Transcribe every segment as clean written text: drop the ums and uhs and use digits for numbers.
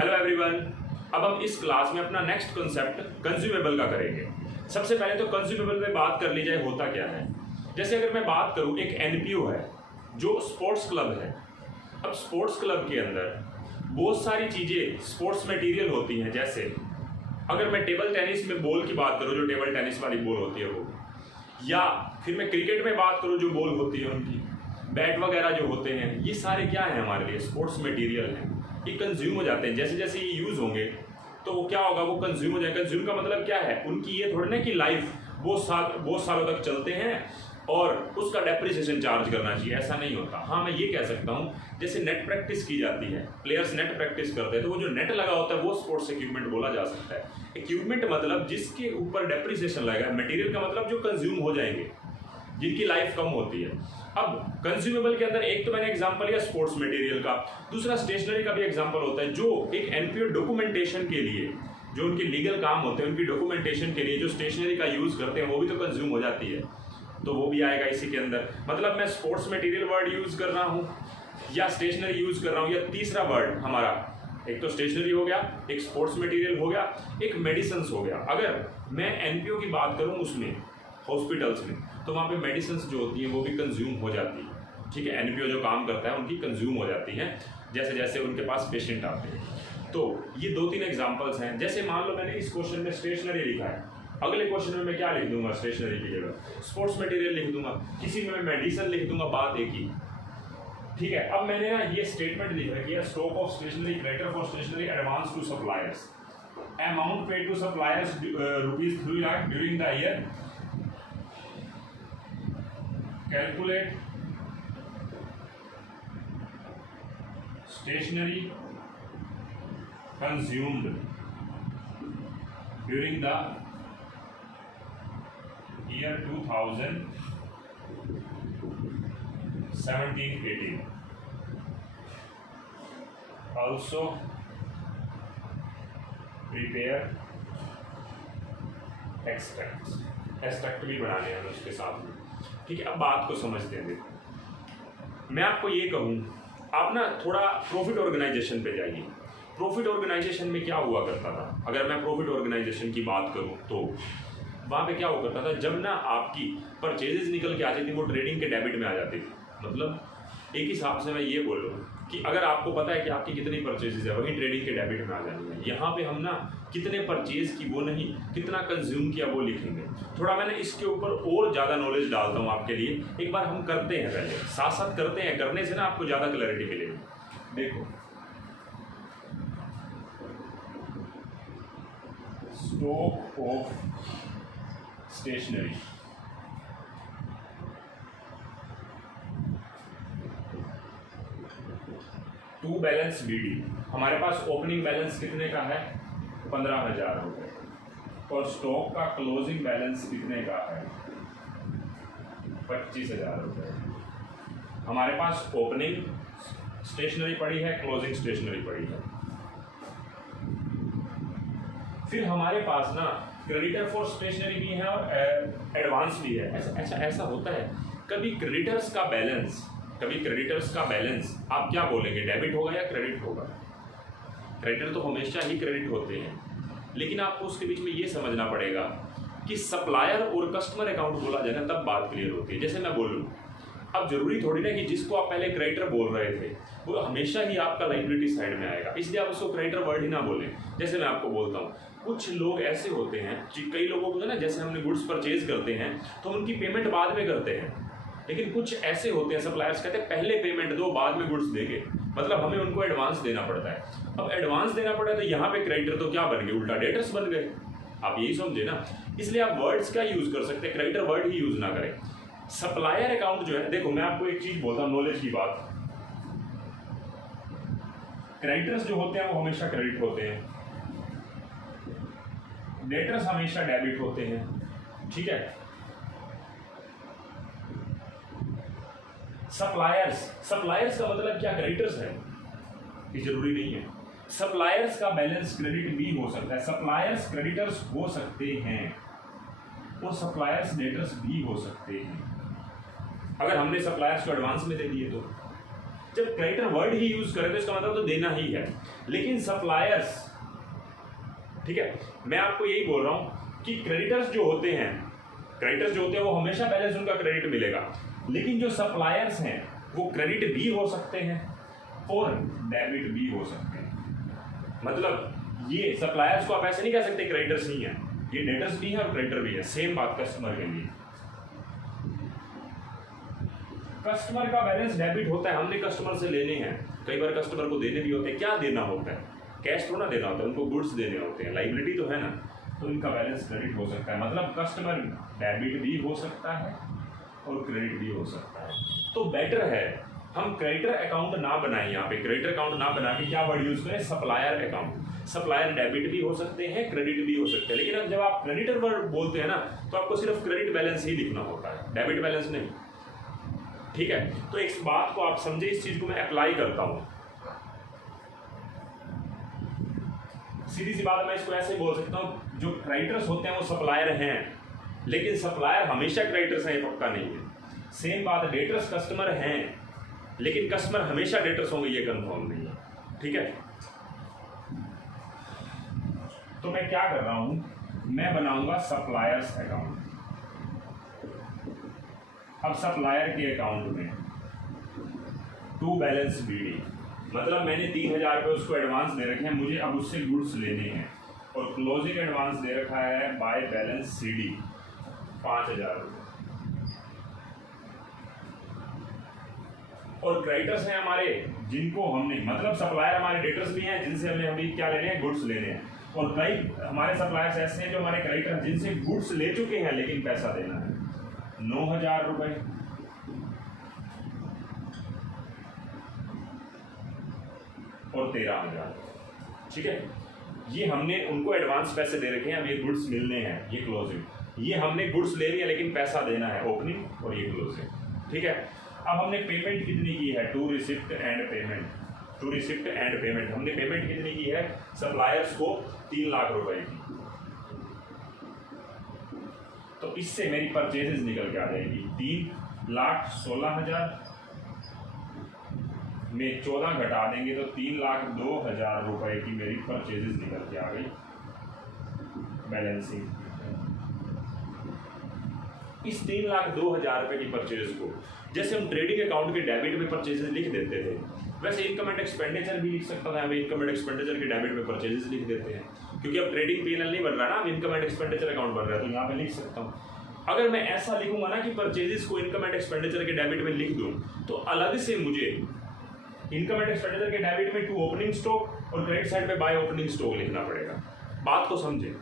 Hello everyone. अब हम इस क्लास में अपना नेक्स्ट कॉन्सेप्ट कंज्यूमेबल का करेंगे। सबसे पहले तो कंज्यूमेबल में बात कर ली जाए होता क्या है। जैसे अगर मैं बात करूं, एक एनपीओ है जो स्पोर्ट्स क्लब है। अब स्पोर्ट्स क्लब के अंदर बहुत सारी चीज़ें स्पोर्ट्स मटेरियल होती हैं। जैसे अगर मैं टेबल टेनिस में बॉल की बात करूं, जो टेबल टेनिस वाली बॉल होती है वो, या फिर मैं क्रिकेट में बात करूं जो बॉल होती है उनकी बैट वगैरह जो होते हैं, ये सारे क्या है हमारे लिए स्पोर्ट्स मटेरियल हैं। ये कंज्यूम हो जाते हैं। जैसे जैसे ये यूज़ होंगे तो वो क्या होगा, वो कंज्यूम हो जाएगा। कंज्यूम का मतलब क्या है, उनकी ये थोड़ी ना कि लाइफ बहुत सालों तक चलते हैं और उसका डेप्रिसिएशन चार्ज करना चाहिए, ऐसा नहीं होता। हाँ, मैं ये कह सकता हूँ जैसे नेट प्रैक्टिस की जाती है, प्लेयर्स नेट प्रैक्टिस करते हैं, तो वो जो नेट लगा होता है वो स्पोर्ट्स इक्विपमेंट बोला जा सकता है। इक्विपमेंट मतलब जिसके ऊपर डेप्रिसिएशन लगेगा। मटेरियल का मतलब जो कंज्यूम हो जाएंगे, जिनकी लाइफ कम होती है। अब कंज्यूमेबल के अंदर एक तो मैंने एग्जांपल लिया स्पोर्ट्स मटेरियल का, दूसरा स्टेशनरी का भी एग्जांपल होता है। जो एक एनपीओ डॉक्यूमेंटेशन के लिए, जो उनके लीगल काम होते हैं, उनकी डॉक्यूमेंटेशन के लिए जो स्टेशनरी का यूज़ करते हैं, वो भी तो कंज्यूम हो जाती है, तो वो भी आएगा इसी के अंदर। मतलब मैं स्पोर्ट्स मटेरियल वर्ड यूज़ कर रहा हूँ या स्टेशनरी यूज़ कर रहा हूँ, या तीसरा वर्ड हमारा, एक तो स्टेशनरी हो गया, एक स्पोर्ट्स मटेरियल हो गया, एक मेडिसिन हो गया। अगर मैं एनपीओ की बात करूँ उसमें हॉस्पिटल्स में, तो वहाँ पे मेडिसिन जो होती हैं वो भी कंज्यूम हो जाती है। ठीक है, एनपीओ जो काम करता है उनकी कंज्यूम हो जाती हैं जैसे जैसे उनके पास पेशेंट आते हैं। तो ये 2-3 एग्जांपल्स हैं। जैसे मान लो मैंने इस क्वेश्चन में स्टेशनरी लिखा है, अगले क्वेश्चन में मैं क्या लिख दूंगा, स्टेशनरी की जगह स्पोर्ट्स मटेरियल लिख दूंगा, किसी में मैं मेडिसिन लिख दूंगा, बात एक ही। ठीक है, अब मैंने ना ये स्टेटमेंट लिख रखी है, stock of stationery creditor for stationery advance to suppliers, amount paid to suppliers ₹3 lakh during the year, calculate stationery consumed during the year 2017-18. Also prepare extract भी बनाने हैं उसके साथ में। ठीक है, अब बात को समझते हैं। देखो, मैं आपको ये कहूँ, आप ना थोड़ा प्रॉफिट ऑर्गेनाइजेशन पे जाइए। प्रॉफिट ऑर्गेनाइजेशन में क्या हुआ करता था, अगर मैं प्रॉफिट ऑर्गेनाइजेशन की बात करूँ तो वहाँ पे क्या हुआ करता था, जब ना आपकी परचेजेस निकल के आती थी वो ट्रेडिंग के डेबिट में आ जाती थी। मतलब एक हिसाब से मैं ये बोल रहा हूँ कि अगर आपको पता है कि आपकी कितनी परचेजेस है, वही ट्रेडिंग के डेबिट में आ जानी है। यहाँ पे हम ना कितने परचेज की वो नहीं, कितना कंज्यूम किया वो लिखेंगे। थोड़ा मैंने इसके ऊपर और ज़्यादा नॉलेज डालता हूँ आपके लिए। एक बार हम करते हैं, पहले साथ साथ करते हैं, करने से ना आपको ज़्यादा क्लैरिटी मिलेगी। देखो, stock of stationery, to balance BD, हमारे पास ओपनिंग बैलेंस कितने का है, 15,000 रुपये, और स्टॉक का क्लोजिंग बैलेंस कितने का है, 25,000 रुपये। हमारे पास ओपनिंग स्टेशनरी पड़ी है, क्लोजिंग स्टेशनरी पड़ी है। फिर हमारे पास ना क्रेडिटर फॉर स्टेशनरी भी है और एडवांस भी है। ऐसा होता है, कभी क्रेडिटर्स का बैलेंस आप क्या बोलेंगे, डेबिट होगा या क्रेडिट होगा। क्रेडिटर तो हमेशा ही क्रेडिट होते हैं, लेकिन आपको उसके बीच में ये समझना पड़ेगा कि सप्लायर और कस्टमर अकाउंट बोला जाए ना, तब बात क्लियर होती है। जैसे मैं बोलूँ, अब जरूरी थोड़ी ना कि जिसको आप पहले क्रेडिटर बोल रहे थे वो हमेशा ही आपका लायबिलिटी साइड में आएगा, इसलिए आप उसको क्रेडिटर वर्ड ही ना बोलें। जैसे मैं आपको बोलता हूँ, कुछ लोग ऐसे होते हैं, कई लोगों को ना, जैसे हमने गुड्स परचेज करते हैं तो उनकी पेमेंट बाद में करते हैं, लेकिन कुछ ऐसे होते हैं सप्लायर्स कहते हैं पहले पेमेंट दो बाद में गुड्स देंगे, मतलब हमें उनको एडवांस देना पड़ता है। अब एडवांस देना पड़ा तो यहाँ पे क्रेडिटर तो क्या बन गए, उल्टा डेटर्स बन गए। आप यही समझे ना, इसलिए आप वर्ड्स क्या यूज कर सकते हैं, क्रेडिटर वर्ड ही यूज ना करें। सप्लायर अकाउंट जो है, देखो मैं आपको एक चीज बोलता हूँ, नॉलेज की बात, क्रेडिटर्स जो होते हैं वो हमेशा क्रेडिट होते हैं, डेटर्स हमेशा डेबिट होते हैं। ठीक है, सप्लायर्स का मतलब क्या, क्रेडिटर्स है, ये जरूरी नहीं है। सप्लायर्स का बैलेंस क्रेडिट भी हो सकता है, सप्लायर्स क्रेडिटर्स हो सकते हैं और सप्लायर्स डेटर्स भी हो सकते हैं, अगर हमने सप्लायर्स को एडवांस में दे दिए तो। जब क्रेडिटर वर्ड ही यूज करें तो इसका मतलब तो देना ही है। लेकिन सप्लायर्स, ठीक है, मैं आपको यही बोल रहा हूं कि क्रेडिटर्स जो होते हैं वो हमेशा बैलेंस उनका क्रेडिट मिलेगा, लेकिन जो सप्लायर्स हैं वो क्रेडिट भी हो सकते हैं और डेबिट भी हो सकते हैं। मतलब ये सप्लायर्स को आप ऐसे नहीं कह सकते क्रेडिटर्स नहीं है, ये डेटर्स भी है और क्रेडिटर भी है। सेम बात कस्टमर के लिए, कस्टमर का बैलेंस डेबिट होता है, हमने कस्टमर से लेने हैं, कई बार कस्टमर को देने भी होते हैं। क्या देना होता है? कैश थोड़ा देना होता है, उनको गुड्स देने होते हैं, लाइबिलिटी तो है ना, तो इनका बैलेंस क्रेडिट हो सकता है। मतलब कस्टमर डेबिट भी हो सकता है और क्रेडिट भी हो सकता है। तो बेटर है हम क्रेडिटर अकाउंट ना बनाएं, यहाँ पे क्रेडिटर अकाउंट ना बना के क्या वर्ड यूज करें? Supplier account. सप्लायर डेबिट भी हो सकते हैं, क्रेडिट भी हो सकते हैं, लेकिन अब जब आप क्रेडिटर वर्ड बोलते हैं ना तो आपको सिर्फ क्रेडिट बैलेंस ही लिखना होता है, डेबिट बैलेंस नहीं। ठीक है, तो इस बात को आप समझे, इस चीज को मैं अप्लाई करता हूं। सीधी सी बात मैं इसको ऐसे बोल सकता हूं, जो क्रेडिटर्स होते हैं वो सप्लायर हैं, लेकिन सप्लायर हमेशा क्रेडिटर्स हैं ये पक्का नहीं है। सेम बात, डेटर्स कस्टमर हैं, लेकिन कस्टमर हमेशा डेटर्स होंगे ये कंफर्म नहीं है। ठीक है, तो मैं क्या कर रहा हूं, मैं बनाऊंगा सप्लायर्स अकाउंट। अब सप्लायर के अकाउंट में टू बैलेंस बीडी, मतलब मैंने 3,000 रुपये उसको एडवांस दे रखे हैं, मुझे अब उससे गुड्स लेने हैं, और क्लोजिंग एडवांस दे रखा है बाय बैलेंस सीडी 5,000 रुपये। और क्रेडिटर्स हैं हमारे जिनको हमने, मतलब सप्लायर हमारे डेटर्स भी हैं जिनसे हमें अभी क्या लेने हैं? गुड्स लेने हैं। और कई हमारे सप्लायर्स ऐसे हैं जो हमारे क्रेडिटर हैं जिनसे गुड्स ले चुके हैं लेकिन पैसा देना है 9,000 रुपये। और 13,000। ठीक है, ये हमने उनको एडवांस पैसे दे रखे हैं, अब ये गुड्स मिलने हैं, ये क्लोजिंग, ये हमने गुड्स ले लिया लेकिन पैसा देना है, ओपनिंग और ये क्लोजिंग। ठीक है, अब हमने पेमेंट कितनी की है? To receipt and payment. To receipt and payment हमने पेमेंट कितनी की है सप्लायर्स को? 3 लाख रुपए की। तो इससे मेरी परचेजेस निकल के आ जाएगी 3,16,000 में 14 घटा देंगे तो 3,02,000 रुपए की मेरी परचेजेस निकल के आ गई बैलेंसिंग। इस 3,02,000 रुपए की परचेज को जैसे हम ट्रेडिंग अकाउंट के डेबिट में परचेजेस लिख देते थे, वैसे इनकम एंड एक्सपेंडिचर भी लिख सकता था। हमें इनकम एंड एक्सपेंडिचर के डेबिट में परचेजेस लिख देते हैं, क्योंकि अब ट्रेडिंग पीएनएल नहीं बन रहा ना, अब इनकम एंड एक्सपेंडिचर अकाउंट बन रहा है, तो यहाँ पे लिख सकता हूँ। अगर मैं ऐसा लिखूंगा ना कि परचेजेस को इनकम एंड एक्सपेंडिचर के डेबिट में लिख दूं, तो अलग से मुझे इनकम एंड एक्सपेंडिचर के डेबिट में टू ओपनिंग स्टॉक और क्रेडिट साइड पे बाय ओपनिंग स्टॉक लिखना पड़ेगा। बात को समझे,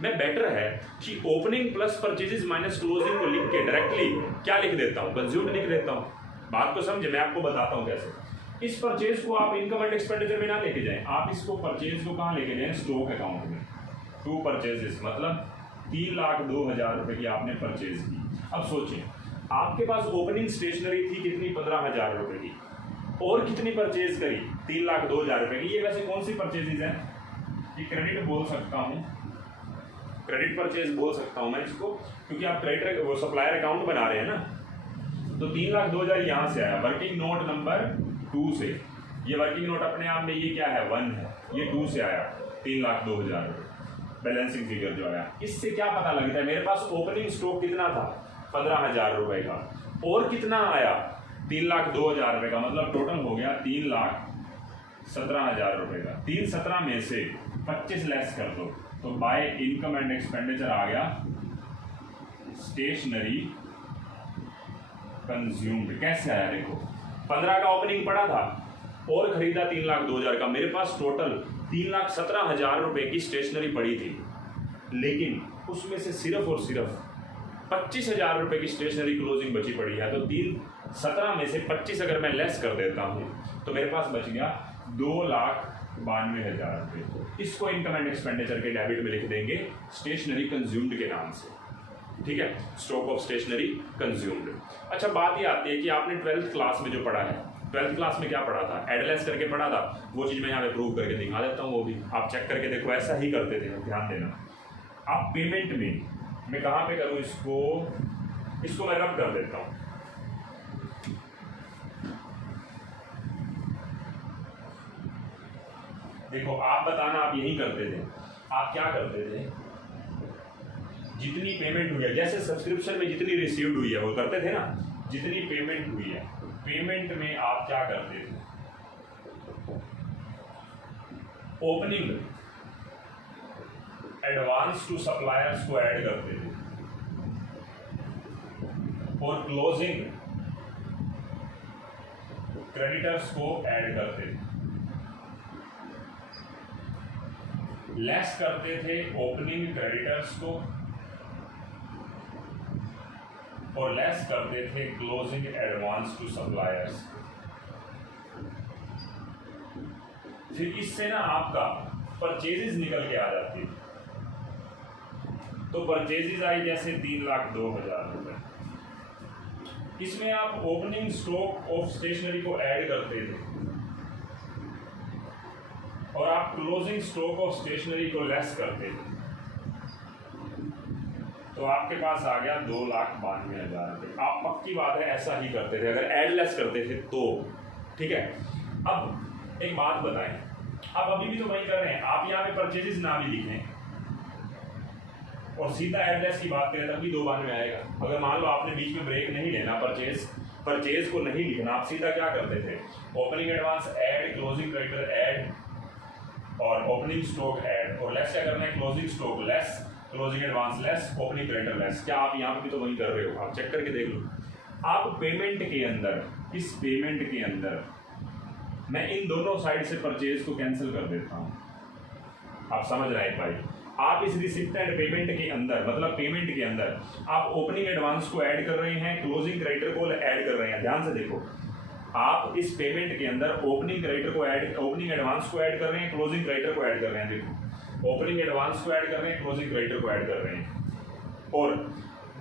मैं बेटर है कि opening plus purchases minus closing को लिख के डायरेक्टली क्या लिख देता हूँ? कंज्यूम्ड लिख देता हूँ। बात को समझे, मैं आपको बताता हूँ कैसे। इस परचेज को आप इनकम एंड एक्सपेंडिचर में ना लेके जाएं, आप इसको परचेज को कहाँ लेके जाएं? स्टॉक अकाउंट में। टू परचेजेस मतलब 3,02,000 रुपए की आपने परचेज की। अब सोचिए, आपके पास ओपनिंग स्टेशनरी थी कितनी? 15,000 रुपए की, और कितनी परचेज करी? 3,02,000 रुपए की। ये वैसे कौन सी परचेजेज है? ये क्रेडिट बोल सकता हूँ, क्रेडिट परचेज बोल सकता हूँ मैं इसको, क्योंकि आप क्रेडिटर वो सप्लायर अकाउंट बना रहे हैं ना। तो 3,02,000 यहाँ से आया, वर्किंग नोट नंबर 2 से। ये वर्किंग नोट अपने आप में ये क्या है? 1 है, ये 2 से आया 3,02,000 रुपये बैलेंसिंग फिगर जो आया। इससे क्या पता लगता है? मेरे पास ओपनिंग स्टॉक कितना था? 15,000 रुपये का, और कितना आया? 3,02,000 रुपये का, मतलब टोटल हो गया 3,17,000 रुपये का। 3,17 में से 25 लेस कर दो तो बाय इनकम एंड एक्सपेंडिचर आ गया स्टेशनरी कंज्यूम्ड। कैसे आया? देखो, 15 का ओपनिंग पड़ा था और खरीदा 3,02,000 का, मेरे पास टोटल 3,17,000 रुपये की स्टेशनरी पड़ी थी, लेकिन उसमें से सिर्फ और सिर्फ 25,000 रुपये की स्टेशनरी क्लोजिंग बची पड़ी है। तो 3,17 में से 25 अगर मैं लेस कर देता हूँ तो मेरे पास बच गया 2,92,000 रुपये। इसको इनकम एंड एक्सपेंडिचर के डेबिट में लिख देंगे स्टेशनरी कंज्यूम्ड के नाम से। ठीक है, स्टॉक ऑफ स्टेशनरी कंज्यूम्ड। अच्छा, बात ये आती है कि आपने 12th क्लास में जो पढ़ा है, 12th क्लास में क्या पढ़ा था? एडलेस करके पढ़ा था। वो चीज़ मैं यहाँ पे प्रूव करके दिखा देता हूँ, वो भी आप चेक करके देखो। ऐसा ही करते थे, ध्यान देना। आप पेमेंट में मैं कहाँ पे करूँ इसको मैं रब कर देता हूँ। देखो आप बताना, आप यही करते थे, आप क्या करते थे, जितनी पेमेंट हुई है, जैसे सब्सक्रिप्शन में जितनी रिसीव्ड हुई है वो करते थे ना, जितनी पेमेंट हुई है, पेमेंट में आप क्या करते थे, ओपनिंग एडवांस टू सप्लायर्स को ऐड करते थे और क्लोजिंग क्रेडिटर्स को ऐड करते थे। लेस करते थे ओपनिंग क्रेडिटर्स को और लेस करते थे क्लोजिंग एडवांस टू सप्लायर्स। फिर इससे ना आपका परचेजेस निकल के आ जाती है। तो परचेजेस आई जैसे 3,02,000 रुपए, इसमें आप ओपनिंग स्टॉक ऑफ स्टेशनरी को ऐड करते थे और आप क्लोजिंग स्टॉक ऑफ स्टेशनरी को लेस करते थे, तो आपके पास आ गया 2,92,000 रुपये। आप पक्की बात है ऐसा ही करते थे अगर ऐड लेस करते थे तो, ठीक है। अब एक बात बताएं, आप अभी भी तो वही कर रहे हैं, आप यहाँ पे परचेजेस ना भी लिखें और सीधा एड्रेस की बात करें तब भी 292 आएगा। अगर मान लो आपने बीच में ब्रेक नहीं लेना, परचेज को नहीं लिखना, आप सीधा क्या करते थे, opening advance add, closing creditor add और ओपनिंग स्टॉक ऐड, और लेस क्या करना है, closing stock less, closing advance less, opening creditor less. क्या आप यहाँ पे भी तो वही कर रहे हो? आप चेक करके देख लो। आप पेमेंट के अंदर, इस पेमेंट के अंदर मैं इन दोनों साइड से परचेज को कैंसिल कर देता हूँ। आप समझ रहे हैं भाई? आप इस रिसिप्ट एंड पेमेंट के अंदर, मतलब पेमेंट के अंदर आप ओपनिंग एडवांस को ऐड कर रहे हैं, क्लोजिंग क्रेडिटर को ऐड कर रहे हैं। ध्यान से देखो, आप इस पेमेंट के अंदर ओपनिंग क्रेडिटर को ऐड, ओपनिंग एडवांस को ऐड कर रहे हैं, क्लोजिंग क्रेडिटर को ऐड कर रहे हैं। देखो, ओपनिंग एडवांस को ऐड कर रहे हैं, क्लोजिंग क्रेडिटर को ऐड कर रहे हैं। और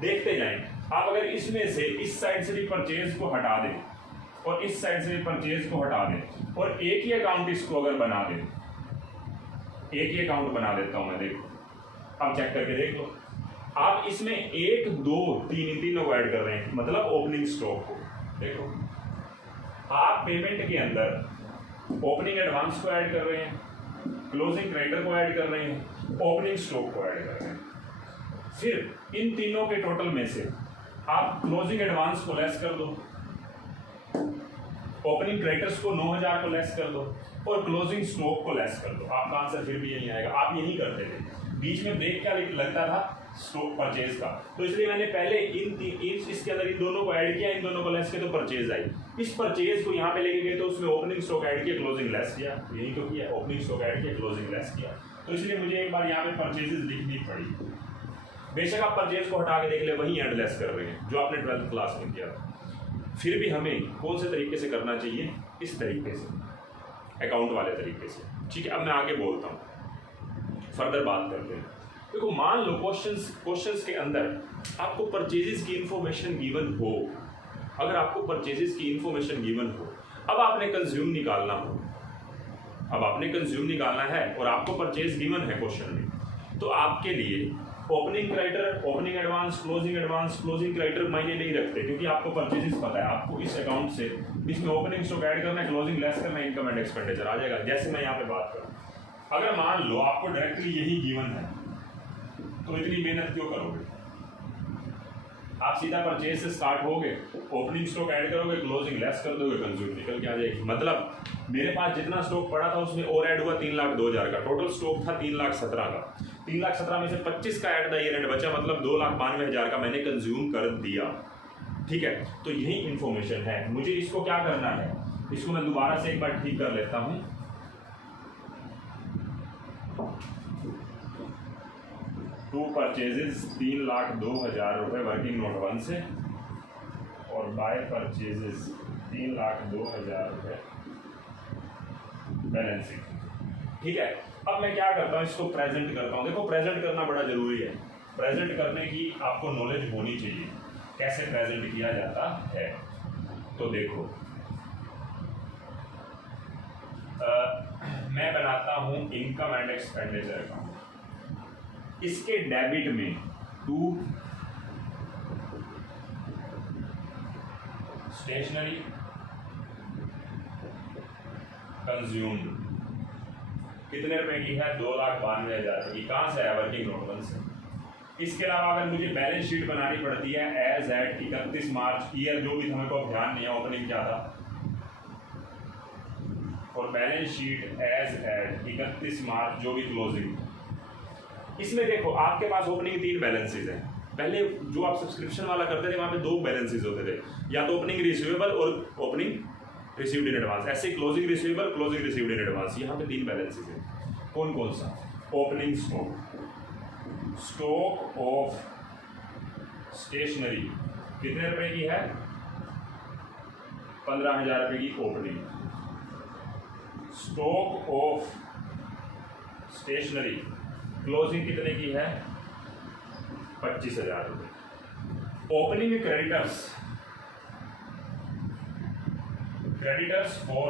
देखते जाएं, आप अगर इसमें से इस साइड से भी परचेज को हटा दें और इस साइड से भी परचेज को हटा दें और एक ही अकाउंट इसको अगर बना दें, एक ही अकाउंट बना देता हूं मैं, देखो अब चेक करके देख लो। आप इसमें 1, 2, 3 तीनों को ऐड कर रहे हैं, मतलब ओपनिंग स्टॉक को। देखो, आप पेमेंट के अंदर ओपनिंग एडवांस को ऐड कर रहे हैं, क्लोजिंग क्रेडिटर को ऐड कर रहे हैं, ओपनिंग स्टॉक को ऐड कर रहे हैं। फिर इन तीनों के टोटल में से आप क्लोजिंग एडवांस को लेस कर दो, ओपनिंग क्रेडिटर्स को 9,000 को लेस कर दो और क्लोजिंग स्टॉक को लेस कर दो। आपका आंसर फिर भी यही आएगा। आप यही करते थे। बीच में ब्रेक क्या लगता था, स्टॉक परचेज का, तो इसलिए मैंने पहले इसके अंदर इन दोनों को ऐड किया, इन दोनों को लेस किया तो परचेज आई। इस परचेज को यहाँ पे लेके गए तो उसमें ओपनिंग स्टॉक ऐड किया, क्लोजिंग लेस किया, यही तो किया, ओपनिंग स्टॉक ऐड किया, क्लोजिंग लेस किया। तो इसलिए मुझे एक बार यहाँ पे परचेजेस लिखनी पड़ी। बेशक आप परचेज को हटा के देख ले, वही ऐड लेस कर रहे हैं जो आपने 12th क्लास में किया था। फिर भी हमें कौन से तरीके से करना चाहिए, इस तरीके से, अकाउंट वाले तरीके से। ठीक है, अब मैं आगे बोलता हूँ, फर्दर बात करते हैं। देखो, मान लो क्वेश्चंस के अंदर आपको परचेजेस की इंफॉर्मेशन गिवन हो, अगर आपको परचेजेस की इंफॉर्मेशन गिवन हो, अब आपने कंज्यूम निकालना हो, अब आपने कंज्यूम निकालना है और आपको परचेज गिवन है क्वेश्चन में, तो आपके लिए opening creditor, opening advance, closing creditor मायने नहीं रखते, क्योंकि आपको परचेजेस पता है। आपको इस अकाउंट से इसमें ओपनिंग स्टॉक ऐड करना है, क्लोजिंग लेस करना है, इनकम एंड एक्सपेंडिचर आ जाएगा। जैसे मैं यहाँ पे बात करूँ, अगर मान लो आपको डायरेक्टली यही गिवन है, तो इतनी मेहनत क्यों करोगे? आप सीधा परचेज से स्टार्ट होगे, ओपनिंग स्टॉक ऐड करोगे, क्लोजिंग लेस कर दोगे, कंज्यूम निकल के आ जाएगी। मतलब मेरे पास जितना स्टॉक पड़ा था उसमें और ऐड हुआ 3,02,000 का, टोटल स्टॉक था 3,17,000 का। 3,17,000 में से 25 का ऐड द ईयर एंड बचा, मतलब 2,92,000 का मैंने कंज्यूम कर दिया। ठीक है, तो यही इंफॉर्मेशन है। मुझे इसको क्या करना है, इसको मैं दोबारा से एक बार ठीक कर लेता हूँ। टू परचेजेस 3,02,000 रुपये वर्किंग नोट 1 से, और बाय परचेजेस 3,02,000 रुपये बैलेंसिंग। ठीक है, अब मैं क्या करता हूँ, इसको प्रेजेंट करता हूँ। देखो, प्रेजेंट करना बड़ा जरूरी है। प्रेजेंट करने की आपको नॉलेज होनी चाहिए, कैसे प्रेजेंट किया जाता है। तो देखो, मैं बनाता हूँ इनकम एंड एक्सपेंडिचर अकाउंट। इसके डेबिट में टू स्टेशनरी कंज्यूम्ड कितने रुपए की है? 2,92,000 रुपये की। कहाँ से है? वर्किंग नोट 1 से। इसके अलावा अगर मुझे बैलेंस शीट बनानी पड़ती है एज एट 31 मार्च, ईयर जो भी हमें को ध्यान नहीं है ओपनिंग क्या था, और बैलेंस शीट एज एट 31 मार्च जो भी क्लोजिंग। इसमें देखो आपके पास ओपनिंग 3 बैलेंसेज हैं। पहले जो आप सब्सक्रिप्शन वाला करते थे वहाँ पे 2 बैलेंसेज होते थे, या तो ओपनिंग रिसीवेबल और ओपनिंग रिसीव्ड इन एडवांस। ऐसे closing receivable, closing received in advance. यहाँ पे 3 बैलेंसेज हैं। कौन कौन सा? Opening stock, stock of stationery कितने रुपए की है? 15,000 रुपये की opening. Stock of stationery closing कितने की है? 25,000 रुपये। Opening creditors, creditors for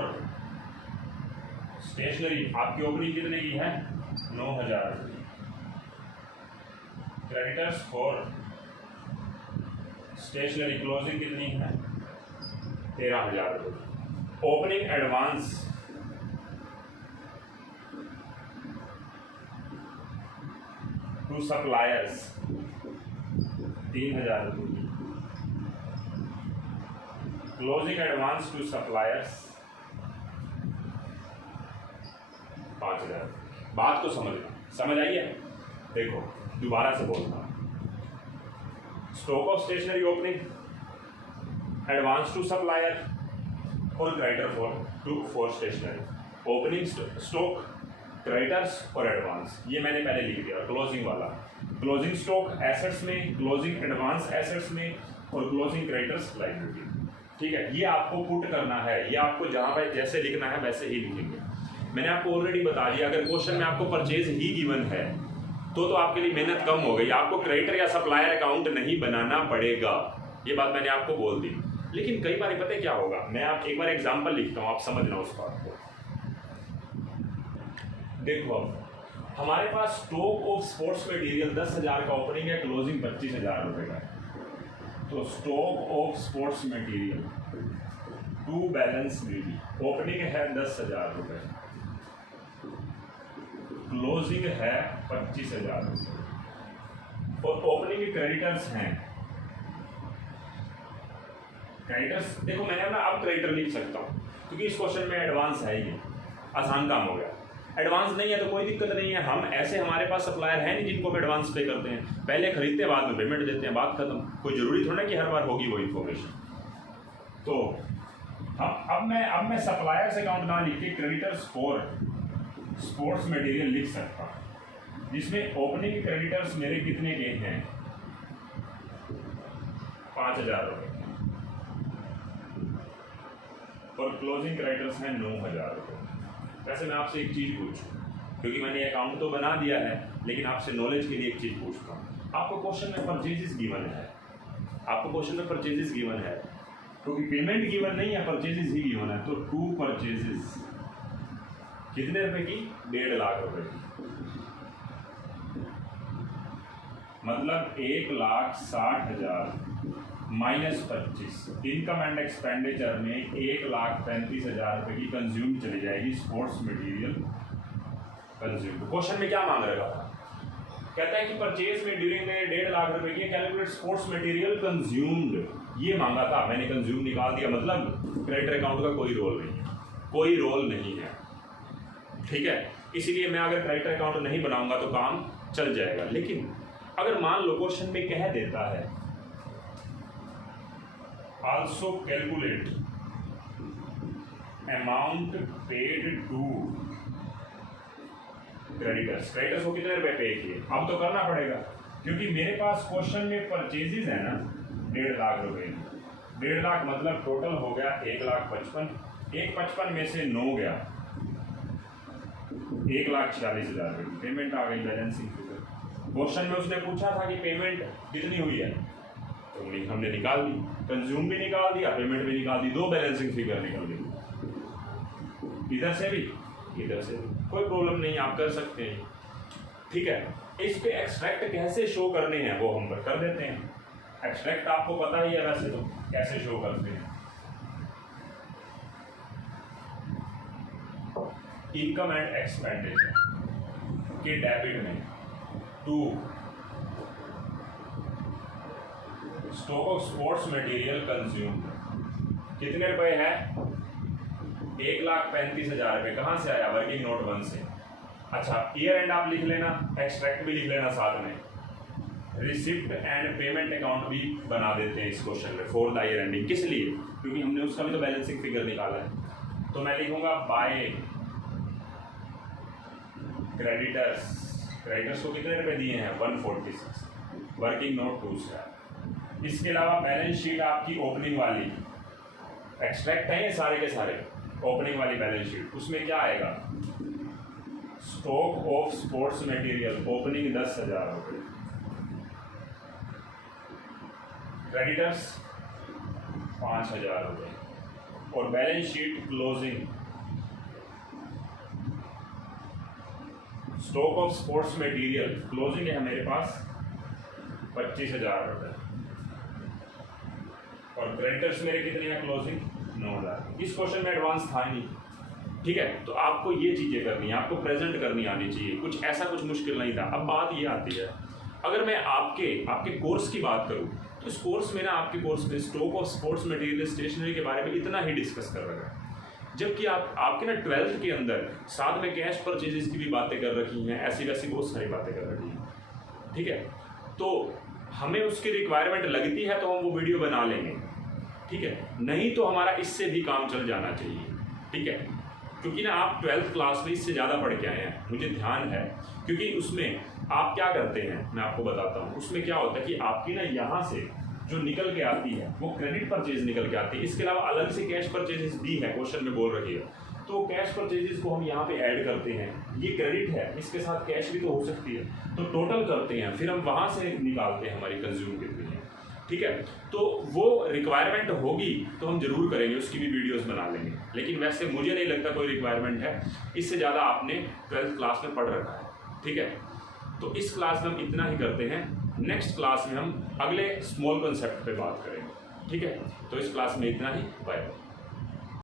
stationery आपकी ओपनिंग कितने की है? 9,000 रुपये। क्रेडिटर्स फॉर स्टेशनरी क्लोजिंग कितनी है? 13,000 रुपये। ओपनिंग एडवांस टू सप्लायर्स 3,000 रुपये। Closing advance to suppliers 5,000। बात को समझ आई है? देखो दोबारा से बोलता हूँ। Stock of stationery opening, advance to supplier और creditor for stationery. Opening stock, creditors और एडवांस, ये मैंने पहले लिख दिया। क्लोजिंग वाला, क्लोजिंग स्टॉक एसेट्स में, क्लोजिंग एडवांस एसेट्स में और क्लोजिंग क्रेडिटर्स लायबिलिटी। ठीक है, ये आपको पुट करना है, ये आपको जहाँ पे जैसे लिखना है वैसे ही लिखेंगे। मैंने आपको ऑलरेडी बता दिया, अगर क्वेश्चन में आपको परचेज ही गिवन है तो आपके लिए मेहनत कम हो गई, आपको क्रेडिटर या सप्लायर अकाउंट नहीं बनाना पड़ेगा। ये बात मैंने आपको बोल दी। लेकिन कई बार पता है क्या होगा, मैं आप एक बार एग्जांपल लिखता हूँ, आप समझना उस बात को। देखो हमारे पास स्टॉक ऑफ स्पोर्ट्स मटेरियल 10,000 का ओपनिंग है, क्लोजिंग 25,000 रुपये का है। तो stock of sports material to balance BD, opening है 10,000 रुपये, क्लोजिंग है 25,000 रुपये, और ओपनिंग क्रेडिटर्स हैं। क्रेडिटर्स देखो मैंने ना अब क्रेडिटर लिख सकता हूँ क्योंकि इस क्वेश्चन में एडवांस है ही, आसान काम हो गया। एडवांस नहीं है तो कोई दिक्कत नहीं है, हम ऐसे हमारे पास सप्लायर है नहीं जिनको हम एडवांस पे करते हैं, पहले खरीदते बाद में पेमेंट देते हैं, बात खत्म। कोई जरूरी थोड़ा कि हर बार होगी वो इन्फॉर्मेशन। तो अब मैं सप्लायर्स अकाउंट ना लिख के क्रेडिटर्स फॉर स्पोर्ट्स मटेरियल लिख सकता हूँ, जिसमें ओपनिंग क्रेडिटर्स मेरे कितने के हैं? 5,000 रुपये, और क्लोजिंग क्रेडिटर्स हैं 9,000 रुपये। वैसे मैं आपसे एक चीज़ पूछूं, क्योंकि मैंने अकाउंट तो बना दिया है, लेकिन आपसे नॉलेज के लिए एक चीज़ पूछता हूँ। आपको क्वेश्चन में परचेजेस गिवन है, आपको क्वेश्चन में परचेजेस गिवन है, क्योंकि पेमेंट गिवन नहीं है, परचेजेस ही गिवन है। तो 2 परचेजेस कितने रुपए की? 1.5 लाख रुपए की, मतलब 1,60,000 माइनस 25। इनकम एंड एक्सपेंडिचर में 1,35,000 रुपए की कंज्यूम चली जाएगी स्पोर्ट्स मटेरियल कंज्यूम। क्वेश्चन में क्या मांग रहा था? कहता है कि परचेज में ड्यूरिंग द 1.5 लाख रुपए की कैलकुलेट स्पोर्ट्स मटेरियल कंज्यूम्ड, ये मांगा था, मैंने कंज्यूम निकाल दिया, मतलब क्रेडिटर अकाउंट का कोई रोल नहीं है, कोई रोल नहीं है। ठीक है, इसीलिए मैं अगर क्रेडिटर अकाउंट नहीं बनाऊंगा तो काम चल जाएगा। लेकिन अगर मान लो क्वेश्चन में कह देता है also calculate amount paid to creditors, creditors को कितने रुपए पे किए, अब तो करना पड़ेगा क्योंकि मेरे पास क्वेश्चन में परचेजेस है ना 1.5 लाख रुपए। 1.5 लाख मतलब टोटल हो गया 1,55,000, 1,55,000 में से 9 गया, 1,40,000 रुपये की पेमेंट आ गई बैलेंसिंग फिगर। क्वेश्चन में उसने पूछा था कि पेमेंट कितनी हुई है, तो हमने निकाल दी, कंज्यूम भी निकाल दिया, पेमेंट भी निकाल दी, 2 बैलेंसिंग फिगर निकल गई, इधर से भी इधर से भी, कोई प्रॉब्लम नहीं, आप कर सकते हैं। ठीक है, इस पे एक्सट्रैक्ट कैसे शो करने हैं वो हम कर देते हैं। एक्सट्रैक्ट आपको पता ही है वैसे तो कैसे शो करते हैं। इनकम एंड एक्सपेंडिचर के डेबिट में to stock of sports material consume कितने रुपए है? 1,35,000 रुपये। कहाँ से आया? वर्किंग नोट 1 से। अच्छा, ईयर एंड आप लिख लेना, एक्सट्रैक्ट भी लिख लेना साथ में, रिसिप्ट एंड पेमेंट अकाउंट भी बना देते हैं इस क्वेश्चन में फॉर द ईयर एंडिंग। किस लिए? क्योंकि हमने उसका भी तो बैलेंसिंग फिगर निकाला है। तो मैं लिखूंगा बाय क्रेडिटर्स को कितने रुपए दिए हैं? 146, वर्किंग नोट 2 से। इसके अलावा बैलेंस शीट आपकी ओपनिंग वाली, एक्सट्रैक्ट है ये सारे के सारे, ओपनिंग वाली बैलेंस शीट, उसमें क्या आएगा? Stock of sports material opening 10,000 रुपये, क्रेडिटर्स 5,000 रुपये, और balance sheet closing stock of sports material closing है मेरे पास 25,000 रुपये, और क्रेडिटर्स मेरे कितने हैं क्लोजिंग? 9,000। इस क्वेश्चन में एडवांस था नहीं, ठीक है। तो आपको ये चीज़ें करनी है, आपको प्रेजेंट करनी आनी चाहिए, कुछ ऐसा कुछ मुश्किल नहीं था। अब बात ये आती है, अगर मैं आपके कोर्स की बात करूँ तो इस कोर्स में ना, आपके कोर्स में stock of sports material stationery के बारे में इतना ही डिस्कस कर रखा है, जबकि आपके ना 12th के अंदर साथ में कैश परचेजेस की भी बातें कर रखी हैं, ऐसी वैसी बहुत सारी बातें कर रखी हैं, ठीक है। तो हमें उसकी रिक्वायरमेंट लगती है तो हम वो वीडियो बना लेंगे, ठीक है, नहीं तो हमारा इससे भी काम चल जाना चाहिए, ठीक है। क्योंकि ना आप 12th क्लास में इससे ज़्यादा पढ़ के आए हैं, मुझे ध्यान है, क्योंकि उसमें आप क्या करते हैं मैं आपको बताता हूँ। उसमें क्या होता है कि आपकी ना यहाँ से जो निकल के आती है वो क्रेडिट परचेज निकल के आती है, इसके अलावा अलग से कैश परचेजेस भी है, क्वेश्चन में बोल रही है। तो कैश परचेजेस को हम यहाँ पे ऐड करते हैं, ये क्रेडिट है, इसके साथ कैश भी तो हो सकती है, तो टोटल करते हैं, फिर हम वहाँ से निकालते हैं हमारी कंज्यूम कितनी है, ठीक है। तो वो रिक्वायरमेंट होगी तो हम जरूर करेंगे, उसकी भी वीडियोस बना लेंगे, लेकिन वैसे मुझे नहीं लगता कोई रिक्वायरमेंट है, इससे ज़्यादा आपने 12th क्लास में पढ़ रखा है, ठीक है। तो इस क्लास में हम इतना ही करते हैं, नेक्स्ट क्लास में हम अगले स्मॉल कॉन्सेप्ट पे बात करेंगे, ठीक है। तो इस क्लास में इतना ही, बाय।